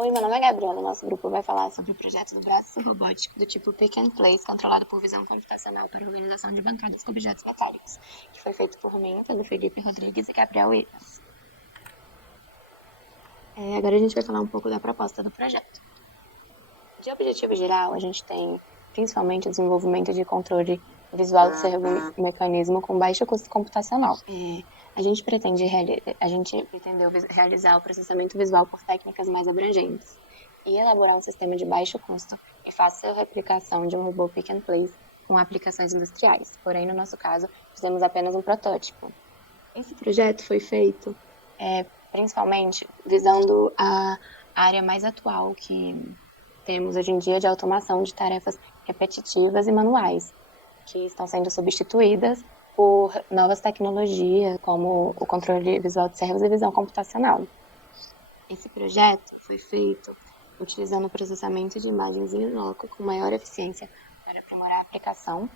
Oi, meu nome é Gabriela. Nosso grupo vai falar sobre o projeto do braço robótico do tipo Pick and Place, controlado por visão computacional para organização de bancadas com objetos metálicos, que foi feito por mim, pelo Felipe Rodrigues e Gabriel Williams. Agora a gente vai falar um pouco da proposta do projeto. De objetivo geral, a gente tem principalmente o desenvolvimento de controle visual de servo-mecanismo com baixo custo computacional. A gente pretendeu realizar o processamento visual por técnicas mais abrangentes e elaborar um sistema de baixo custo e fácil replicação de um robô pick and place com aplicações industriais. Porém, no nosso caso, fizemos apenas um protótipo. Esse projeto foi feito principalmente visando a área mais atual que temos hoje em dia de automação de tarefas repetitivas e manuais, que estão sendo substituídas por novas tecnologias, como o controle visual de servos e visão computacional. Esse projeto foi feito utilizando o processamento de imagens em loco com maior eficiência para aprimorar a aplicação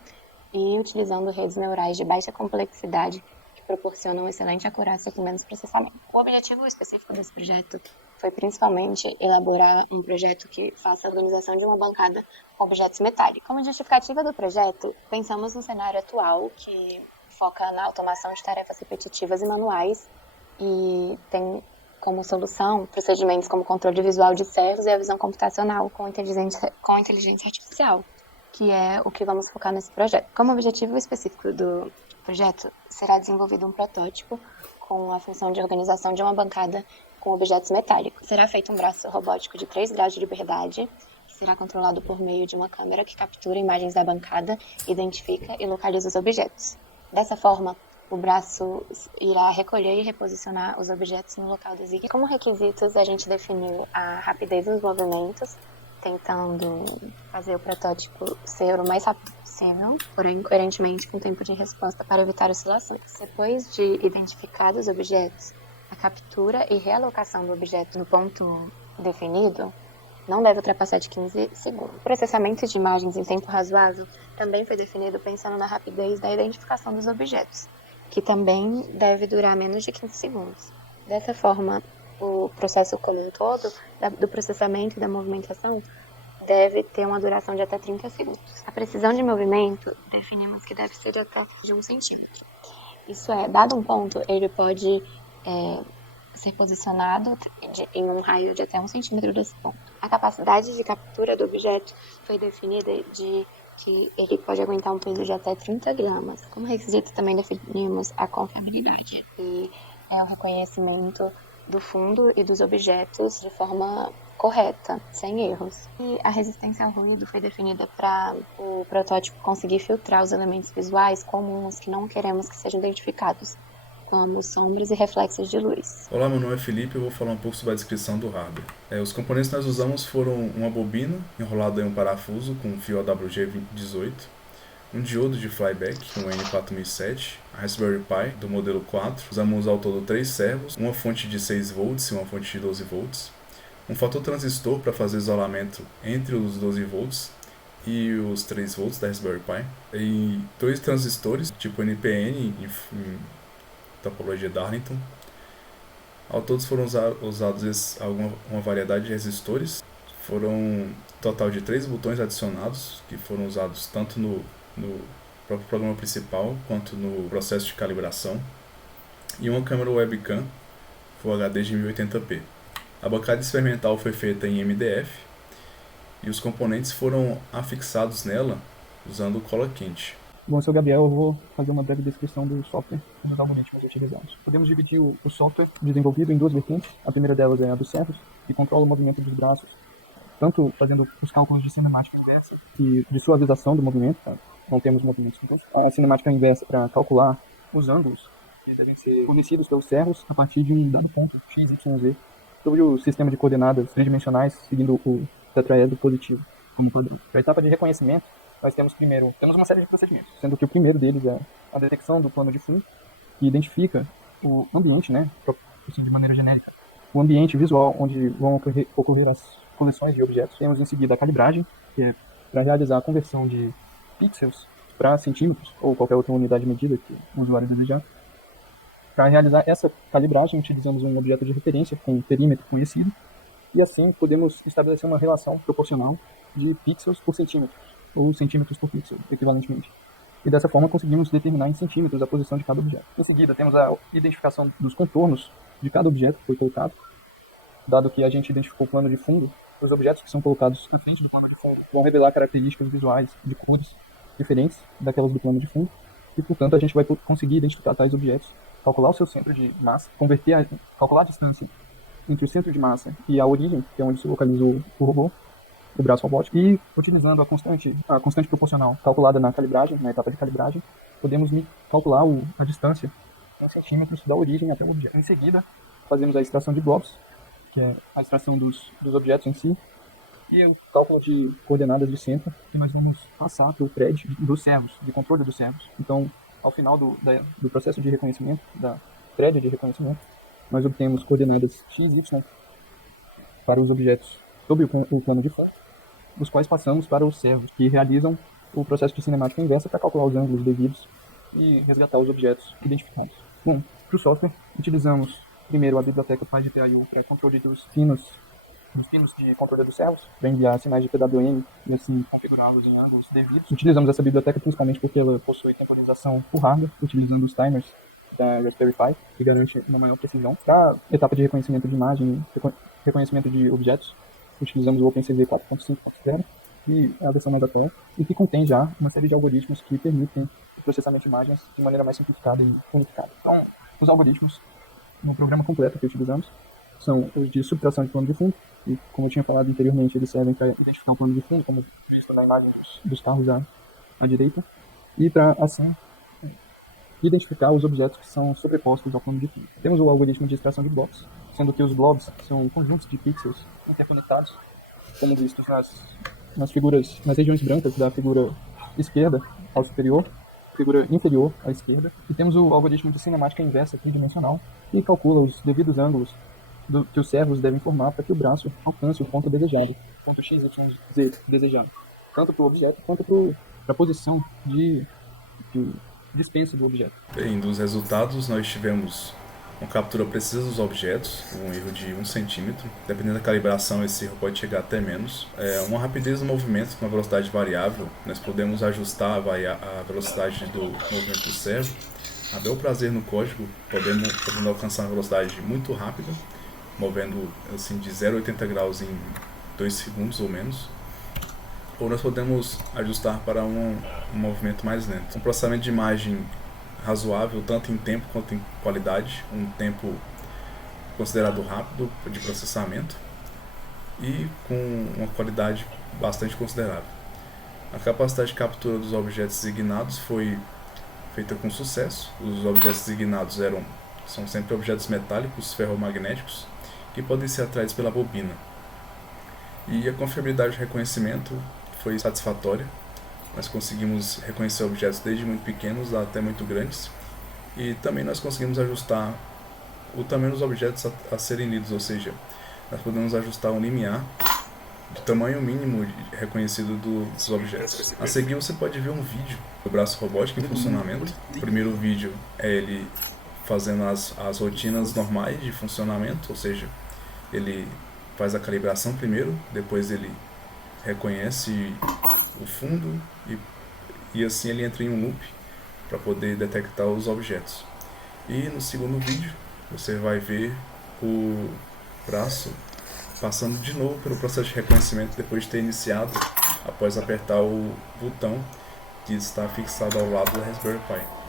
e utilizando redes neurais de baixa complexidade que proporcionam excelente acurácia com menos processamento. O objetivo específico desse projeto foi principalmente elaborar um projeto que faça a organização de uma bancada com objetos metálicos. Como justificativa do projeto, pensamos no cenário atual, que foca na automação de tarefas repetitivas e manuais e tem como solução procedimentos como controle visual de servos e a visão computacional com inteligência artificial, que é o que vamos focar nesse projeto. Como objetivo específico do projeto, será desenvolvido um protótipo com a função de organização de uma bancada com objetos metálicos. Será feito um braço robótico de 3 graus de liberdade, que será controlado por meio de uma câmera que captura imagens da bancada, identifica e localiza os objetos. Dessa forma, o braço irá recolher e reposicionar os objetos no local designado. Como requisitos, a gente definiu a rapidez dos movimentos, tentando fazer o protótipo ser o mais rápido possível, porém coerentemente com o tempo de resposta para evitar oscilações. Depois de identificados os objetos, a captura e realocação do objeto no ponto definido não deve ultrapassar de 15 segundos. O processamento de imagens em tempo razoável também foi definido pensando na rapidez da identificação dos objetos, que também deve durar menos de 15 segundos. Dessa forma, o processo como um todo, do processamento e da movimentação, deve ter uma duração de até 30 segundos. A precisão de movimento, definimos que deve ser até de 1 centímetro. Isso é, dado um ponto, ele pode ser posicionado em um raio de até 1 centímetro desse ponto. A capacidade de captura do objeto foi definida de que ele pode aguentar um peso de até 30 gramas. Como requisito, também definimos a confiabilidade, que é o reconhecimento do fundo e dos objetos de forma correta, sem erros. E a resistência ao ruído foi definida para o protótipo conseguir filtrar os elementos visuais comuns que não queremos que sejam identificados, como sombras e reflexos de luz. Olá, meu nome é Felipe e eu vou falar um pouco sobre a descrição do hardware. Os componentes que nós usamos foram uma bobina enrolada em um parafuso com fio AWG18, um diodo de flyback, um N4007, a Raspberry Pi do modelo 4. Usamos ao todo 3 servos, uma fonte de 6 volts e uma fonte de 12 volts, um fator transistor para fazer isolamento entre os 12 volts e os 3 volts da Raspberry Pi, e 2 transistores tipo NPN em topologia Darlington. Ao todos foram usados uma variedade de resistores. Foram um total de 3 botões adicionados, que foram usados tanto no próprio programa principal quanto no processo de calibração, e uma câmera webcam Full HD de 1080p. A bancada experimental foi feita em MDF e os componentes foram afixados nela usando cola quente. Bom, eu sou o Gabriel, eu vou fazer uma breve descrição do software e dos algoritmos utilizados. Podemos dividir o software desenvolvido em 2 vertentes. A primeira delas é a dos servos, que controla o movimento dos braços, tanto fazendo os cálculos de cinemática inversa e de suavização do movimento, tá? Não temos movimentos simples. A cinemática inversa para calcular os ângulos que devem ser fornecidos pelos servos a partir de um dado ponto, x, y, z, sobre o sistema de coordenadas tridimensionais, seguindo o tetraedro positivo como padrão. Para a etapa de reconhecimento, nós temos uma série de procedimentos, sendo que o primeiro deles é a detecção do plano de fundo, que identifica o ambiente, né, assim, de maneira genérica, o ambiente visual onde vão ocorrer as coleções de objetos. Temos em seguida a calibragem, que é para realizar a conversão de pixels para centímetros ou qualquer outra unidade de medida que o usuário desejar. Para realizar essa calibragem, utilizamos um objeto de referência com um perímetro conhecido, e assim podemos estabelecer uma relação proporcional de pixels por centímetro, ou centímetros por pixel, equivalentemente. E dessa forma conseguimos determinar em centímetros a posição de cada objeto. Em seguida, temos a identificação dos contornos de cada objeto que foi colocado. Dado que a gente identificou o plano de fundo, os objetos que são colocados à frente do plano de fundo vão revelar características visuais de cores diferentes daquelas do plano de fundo, e, portanto, a gente vai conseguir identificar tais objetos, calcular o seu centro de massa, calcular a distância entre o centro de massa e a origem, que é onde se localiza o robô, o braço robótico, e utilizando a constante proporcional calculada na calibragem, na etapa de calibragem, podemos calcular a distância em centímetros da origem até o objeto. Em seguida, fazemos a extração de blobs, que é a extração dos objetos em si, e o cálculo de coordenadas de centro, que nós vamos passar para o thread dos servos, de controle dos servos. Então, ao final do processo de reconhecimento, da thread de reconhecimento, nós obtemos coordenadas x, y para os objetos sob o plano de fundo, os quais passamos para os servos, que realizam o processo de cinemática inversa para calcular os ângulos devidos e resgatar os objetos identificados. Bom, para o software, utilizamos primeiro a biblioteca PyGPIO para controle dos pinos de controle dos servos, para enviar sinais de PWM e assim configurá-los em ângulos devidos. Utilizamos essa biblioteca principalmente porque ela possui temporização por hardware, utilizando os timers da Raspberry Pi, que garante uma maior precisão. Para a etapa de reconhecimento de imagem, reconhecimento de objetos, utilizamos o OpenCV 4.5.0, que é a versão mais atual, e que contém já uma série de algoritmos que permitem o processamento de imagens de maneira mais simplificada e unificada. Então, os algoritmos no programa completo que utilizamos são os de subtração de plano de fundo, e como eu tinha falado anteriormente, eles servem para identificar o plano de fundo, como visto na imagem dos carros à direita, e para, assim, identificar os objetos que são sobrepostos ao plano de fundo. Temos o algoritmo de extração de blobs, sendo que os blobs são conjuntos de pixels interconectados, como vistos nas regiões brancas da figura esquerda ao superior, figura inferior à esquerda, e temos o algoritmo de cinemática inversa tridimensional, que calcula os devidos ângulos que os servos devem formar para que o braço alcance o ponto desejado, ponto x, y, z desejado, tanto para o objeto quanto para a posição de dispensa do objeto. Bem, dos resultados nós tivemos uma captura precisa dos objetos, um erro de 1 centímetro. Dependendo da calibração, esse erro pode chegar até menos. Uma rapidez do movimento com uma velocidade variável, nós podemos ajustar a velocidade do movimento do servo. A bel prazer no código, podendo alcançar uma velocidade muito rápida, movendo assim, de 0 a 80 graus em 2 segundos ou menos. Ou nós podemos ajustar para um movimento mais lento. Um processamento de imagem razoável, tanto em tempo quanto em qualidade, um tempo considerado rápido de processamento e com uma qualidade bastante considerável. A capacidade de captura dos objetos designados foi feita com sucesso. Os objetos designados são sempre objetos metálicos ferromagnéticos que podem ser atraídos pela bobina. E a confiabilidade de reconhecimento foi satisfatória. Nós conseguimos reconhecer objetos desde muito pequenos até muito grandes. E também nós conseguimos ajustar o tamanho dos objetos a serem lidos, ou seja, nós podemos ajustar um limiar do tamanho mínimo reconhecido dos objetos. A seguir você pode ver um vídeo do braço robótico em funcionamento. O primeiro vídeo é ele fazendo as rotinas normais de funcionamento, ou seja, ele faz a calibração primeiro, depois ele reconhece o fundo e assim ele entra em um loop para poder detectar os objetos. E no segundo vídeo você vai ver o braço passando de novo pelo processo de reconhecimento depois de ter iniciado, após apertar o botão que está fixado ao lado da Raspberry Pi.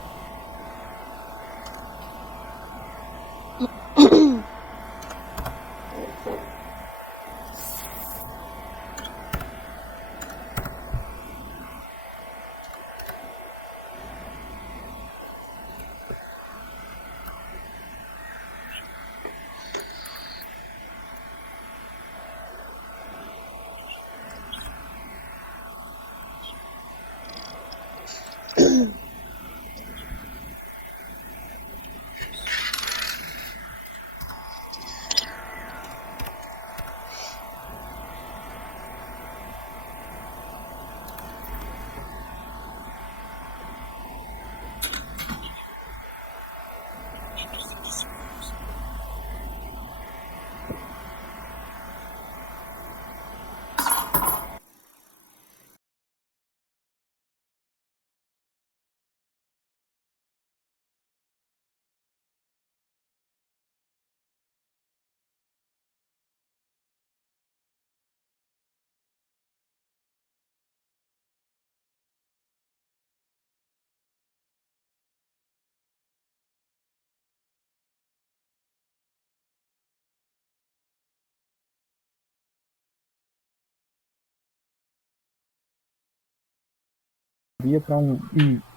cria para um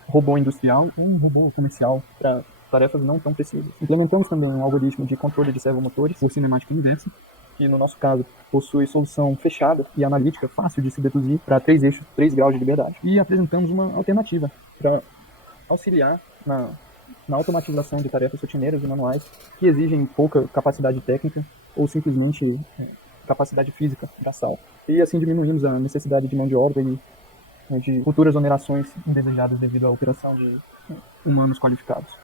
robô industrial ou um robô comercial para tarefas não tão precisas. Implementamos também um algoritmo de controle de servomotores por cinemática inversa, que no nosso caso possui solução fechada e analítica fácil de se deduzir para 3 eixos, 3 graus de liberdade. E apresentamos uma alternativa para auxiliar na automatização de tarefas rotineiras e manuais que exigem pouca capacidade técnica ou simplesmente capacidade física braçal. E assim diminuímos a necessidade de mão de obra e de futuras onerações indesejadas devido à operação de humanos qualificados.